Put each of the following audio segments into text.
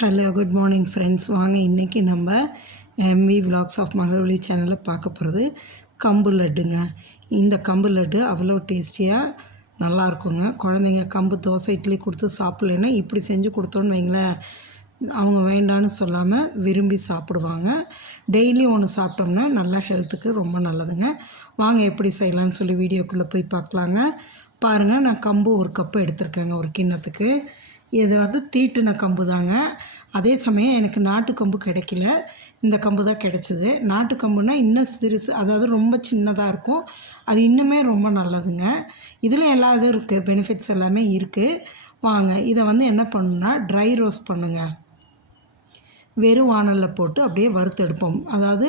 Hello good morning friends வாங்க இன்றைக்கி நம்ம எம்வி விலாக்ஸ் ஆஃப் மகளி சேனலில் பார்க்க போகிறது கம்பு லட்டுங்க. இந்த கம்பு லட்டு அவ்வளோ டேஸ்டியாக நல்லா இருக்குங்க குழந்தைங்க கம்பு தோசை இட்லி கொடுத்து சாப்பிட்லன்னா இப்படி செஞ்சு கொடுத்தோன்னு வைங்களேன். அவங்க வேண்டான்னு சொல்லாமல் விரும்பி சாப்பிடுவாங்க. டெய்லி ஒன்று சாப்பிட்டோம்னா நல்லா ஹெல்த்துக்கு ரொம்ப நல்லதுங்க. வாங்க எப்படி செய்யலான்னு சொல்லி வீடியோக்குள்ளே போய் பார்க்கலாங்க. பாருங்கள் நான் கம்பு ஒரு கப்பு எடுத்திருக்கேங்க ஒரு கிண்ணத்துக்கு. இது வந்து தீட்டின கம்பு தாங்க அதே சமயம் எனக்கு நாட்டு கம்பு கிடைக்கல. இந்த கம்பு தான் கிடச்சிது. நாட்டு கம்புனா இன்னும் சிறுசு அதாவது ரொம்ப சின்னதாக இருக்கும். அது இன்னுமே ரொம்ப நல்லதுங்க. இதில் எல்லா இதுவும் இருக்குது பெனிஃபிட்ஸ் எல்லாமே இருக்குது வாங்க இதை வந்து என்ன பண்ணுன்னா ட்ரை ரோஸ்ட் பண்ணுங்கள் வெறும் வானலில் போட்டு அப்படியே வறுத்தெடுப்போம். அதாவது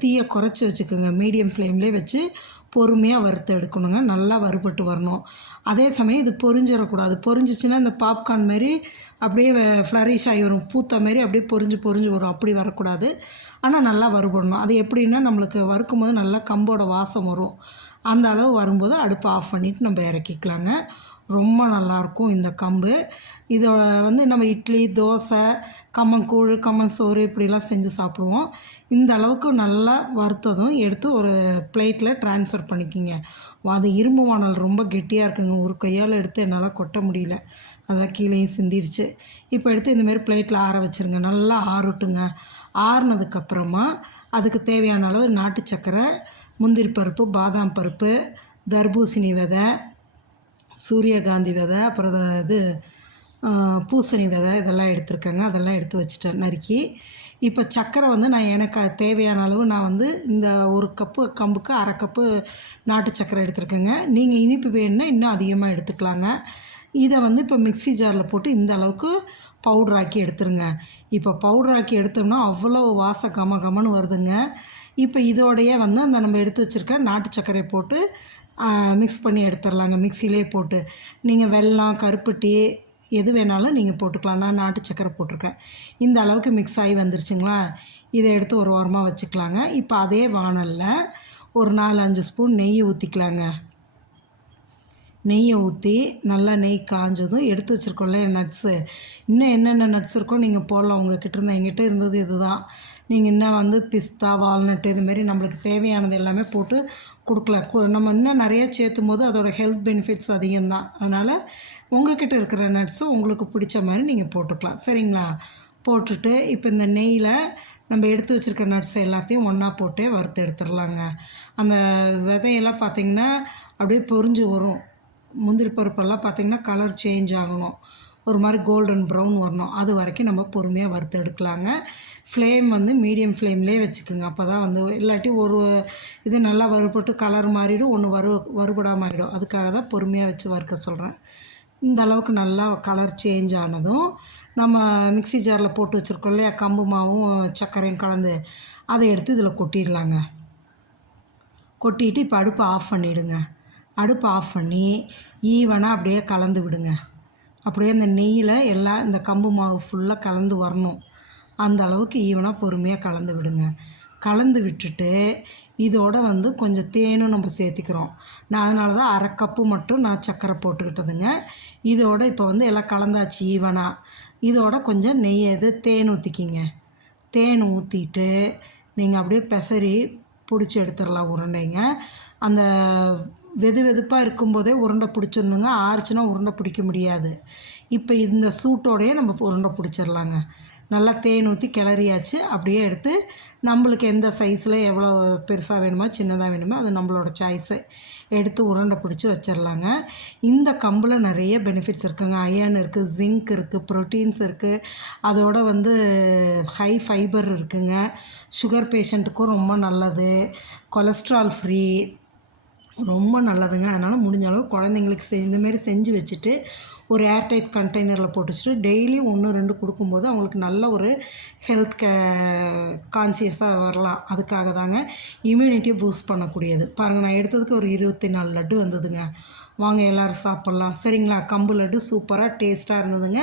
தீயை குறைச்சி வச்சுக்கோங்க. மீடியம் ஃப்ளேம்லேயே வச்சு பொறுமையாக வறுத்து எடுக்கணுங்க. நல்லா வறுபட்டு வரணும். அதே சமயம் இது பொரிஞ்சிடக்கூடாது. பொரிஞ்சிச்சின்னா இந்த பாப்கார்ன் மாரி அப்படியே ஃப்ளரிஷ் ஆகி வரும். பூத்த மாரி அப்படியே பொரிஞ்சு பொரிஞ்சு வரும். அப்படி வரக்கூடாது. ஆனால் நல்லா வறுபடணும். அது எப்படின்னா நம்மளுக்கு வறுக்கும் போது நல்லா கம்போட வாசம் வரும். அந்த அளவு வரும்போது அடுப்பை ஆஃப் பண்ணிவிட்டு நம்ம இறக்கிக்கலாங்க. ரொம்ப நல்லாயிருக்கும் இந்த கம்பு. இதோட வந்து நம்ம இட்லி தோசை கம்மங்கூழ் கம்மஞ்சோறு இப்படிலாம் செஞ்சு சாப்பிடுவோம். இந்த அளவுக்கு நல்லா வறுத்ததும் எடுத்து ஒரு பிளேட்டில் ட்ரான்ஸ்ஃபர் பண்ணிக்கிங்க. அது இரும்பு வானல் ரொம்ப கெட்டியாக இருக்குங்க. ஒரு கையால் எடுத்து என்னால் கொட்ட முடியல. அதான் கீழேயும் சிந்திருச்சு. இப்போ எடுத்து இந்தமாரி பிளேட்டில் ஆற வச்சுருங்க. நல்லா ஆறட்டுங்க. ஆறுனதுக்கப்புறமா அதுக்கு தேவையான அளவு நாட்டு சக்கரை முந்திரி பருப்பு பாதாம் பருப்பு தர்பூசணி விதை சூரியகாந்தி விதை அப்புறம் இது பூசணி விதை இதெல்லாம் எடுத்திருக்கேங்க. அதெல்லாம் எடுத்து வச்சுட்டேன் நறுக்கி. இப்போ சர்க்கரை வந்து நான் எனக்கு தேவையான அளவு நான் வந்து இந்த ஒரு கப்பு கம்புக்கு அரை கப்பு நாட்டு சர்க்கரை எடுத்திருக்கேங்க. நீங்கள் இனிப்பு வேணும்னா இன்னும் அதிகமாக எடுத்துக்கலாங்க. இதை வந்து இப்போ மிக்சி ஜாரில் போட்டு இந்த அளவுக்கு பவுட்ராக்கி எடுத்துருங்க. இப்போ பவுட்ராக்கி எடுத்தோம்னா அவ்வளோ வாச கம கமன்னு வருதுங்க. இப்போ இதோடையே வந்து அந்த நம்ம எடுத்து வச்சுருக்க நாட்டு சர்க்கரை போட்டு மிக்ஸ் பண்ணி எடுத்துடலாங்க மிக்சிலே போட்டு. நீங்கள் வெல்லம் கருப்பட்டி எது வேணாலும் நீங்கள் போட்டுக்கலாம். நான் நாட்டு சக்கரை போட்டிருக்கேன். இந்த அளவுக்கு மிக்ஸ் ஆகி வந்துருச்சுங்களா? இதை எடுத்து ஒரு ஓரமாக வச்சுக்கலாங்க. இப்போ அதே வானலில் ஒரு நாலு அஞ்சு ஸ்பூன் நெய் ஊற்றிக்கலாங்க நெய்யை ஊற்றி நல்லா நெய் காஞ்சதும் எடுத்து வச்சுருக்கோம்ல நட்ஸு இன்னும் என்னென்ன நட்ஸ் இருக்கோ நீங்கள் போடலாம். உங்ககிட்ட இருந்தால் எங்கிட்ட இருந்தது இதுதான். நீங்கள் இன்னும் வந்து பிஸ்தா வால்நட்டு இதுமாரி நம்மளுக்கு தேவையானது எல்லாமே போட்டு கொடுக்கலாம் நம்ம இன்னும் நிறைய சேர்த்தும் போது அதோடய ஹெல்த் பெனிஃபிட்ஸ் அதிகம்தான். அதனால் உங்கள்கிட்ட இருக்கிற நட்ஸு உங்களுக்கு பிடிச்ச மாதிரி நீங்கள் போட்டுக்கலாம். சரிங்களா? போட்டுட்டு இப்போ இந்த நெய்யில் நம்ம எடுத்து வச்சுருக்க நட்ஸ் எல்லாத்தையும் ஒன்றா போட்டே வறுத்து எடுத்துடலாங்க. அந்த விதையெல்லாம் பார்த்திங்கன்னா அப்படியே பொறிஞ்சு வரும். முந்திரி பருப்பெல்லாம் பார்த்திங்கன்னா கலர் சேஞ்ச் ஆகணும். ஒரு மாதிரி கோல்டன் ப்ரௌன் வரணும். அது வரைக்கும் நம்ம பொறுமையாக வறுத்து எடுக்கலாங்க. ஃப்ளேம் வந்து மீடியம் ஃப்ளேம்லேயே வச்சுக்கோங்க. அப்போ தான் வந்து இல்லாட்டி ஒரு இது நல்லா வறுபட்டு கலர் மாறிடும் ஒன்று வறு வறுபடாமல் ஆகிடும் அதுக்காக தான் பொறுமையாக வச்சு வறுக்க சொல்கிறேன் இந்த அளவுக்கு நல்லா கலர் சேஞ்ச் ஆனதும் நம்ம மிக்சி ஜாரில் போட்டு வச்சுருக்கோம் இல்லையா? கம்பு மாவும் சர்க்கரையும் கலந்து அதை எடுத்து இதில் கொட்டிடலாங்க. கொட்டிட்டு இப்போ அடுப்பை ஆஃப் பண்ணிவிடுங்க அடுப்பை ஆஃப் பண்ணி ஈவனாக அப்படியே கலந்து விடுங்க. அப்படியே அந்த நெய்யில் எல்லாம் இந்த கம்பு மாவு ஃபுல்லாக கலந்து வரணும். அந்த அளவுக்கு ஈவனாக பொறுமையாக கலந்து விடுங்க. கலந்து விட்டுட்டு இதோட வந்து கொஞ்சம் தேனும் நம்ம சேர்த்திக்கிறோம். நான் அதனால தான் அரை கப்பு மட்டும் நான் சர்க்கரை போட்டுக்கிட்டதுங்க. இதோட இப்போ வந்து எல்லாம் கலந்தாச்சு ஈவனாக இதோட கொஞ்சம் நெய் இது தேன் ஊற்றிக்கிங்க தேன் ஊற்றிட்டு நீங்கள் அப்படியே பெசரி பிடிச்சி எடுத்துடலாம் உருண்டைங்க. அந்த வெது வெதுப்பாக இருக்கும்போதே உருண்டை பிடிச்சிருந்துங்க ஆறுச்சுன்னா உருண்டை பிடிக்க முடியாது. இப்போ இந்த சூட்டோடையே நம்ம உருண்டை பிடிச்சிடலாங்க. நல்லா தேன் ஊற்றி கிளறியாச்சு. அப்படியே எடுத்து நம்மளுக்கு எந்த சைஸில் எவ்வளோ பெருசாக வேணுமோ சின்னதாக வேணுமோ அது நம்மளோட சாய்ஸு எடுத்து உருண்டை பிடிச்சி வச்சிடலாங்க. இந்த கம்பில் நிறைய பெனிஃபிட்ஸ் இருக்குங்க. அயன் இருக்குது ஜிங்க் இருக்குது ப்ரோட்டீன்ஸ் இருக்குது அதோட வந்து ஹை ஃபைபர் இருக்குங்க. சுகர் பேஷண்ட்டுக்கும் ரொம்ப நல்லது. கொலஸ்ட்ரால் ஃப்ரீ ரொம்ப நல்லதுங்க. அதனால் முடிஞ்ச அளவு குழந்தைங்களுக்கு செ இந்தமாரி செஞ்சு வச்சுட்டு ஒரு ஏர்டைட் கண்டெய்னரில் போட்டு வச்சுட்டு டெய்லி ஒன்று ரெண்டு கொடுக்கும்போது அவங்களுக்கு நல்ல ஒரு ஹெல்த் கே கான்சியஸாக வரலாம். அதுக்காக தாங்க இம்யூனிட்டியை பூஸ்ட் பண்ணக்கூடியது. பாருங்கள் நான் எடுத்ததுக்கு ஒரு இருபத்தி நாலு லட்டு வந்ததுங்க. வாங்க எல்லோரும் சாப்பிட்லாம். சரிங்களா? கம்பு லட்டு சூப்பராக டேஸ்ட்டாக இருந்ததுங்க.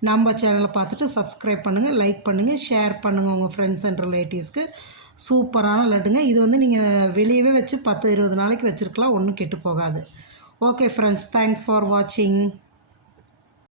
நம்ம சேனலை பார்த்துட்டு சப்ஸ்கிரைப் பண்ணுங்கள் லைக் பண்ணுங்கள் ஷேர் பண்ணுங்கள் உங்கள் ஃப்ரெண்ட்ஸ் அண்ட் ரிலேட்டிவ்ஸ்க்கு சூப்பரான லட்டுங்க. இது வந்து நீங்கள் வெளியவே வச்சு பத்து இருபது நாளைக்கு வச்சுருக்கலாம். ஒன்றும் கெட்டு போகாது. ஓகே ஃப்ரெண்ட்ஸ் தேங்க்ஸ் ஃபார் வாட்சிங்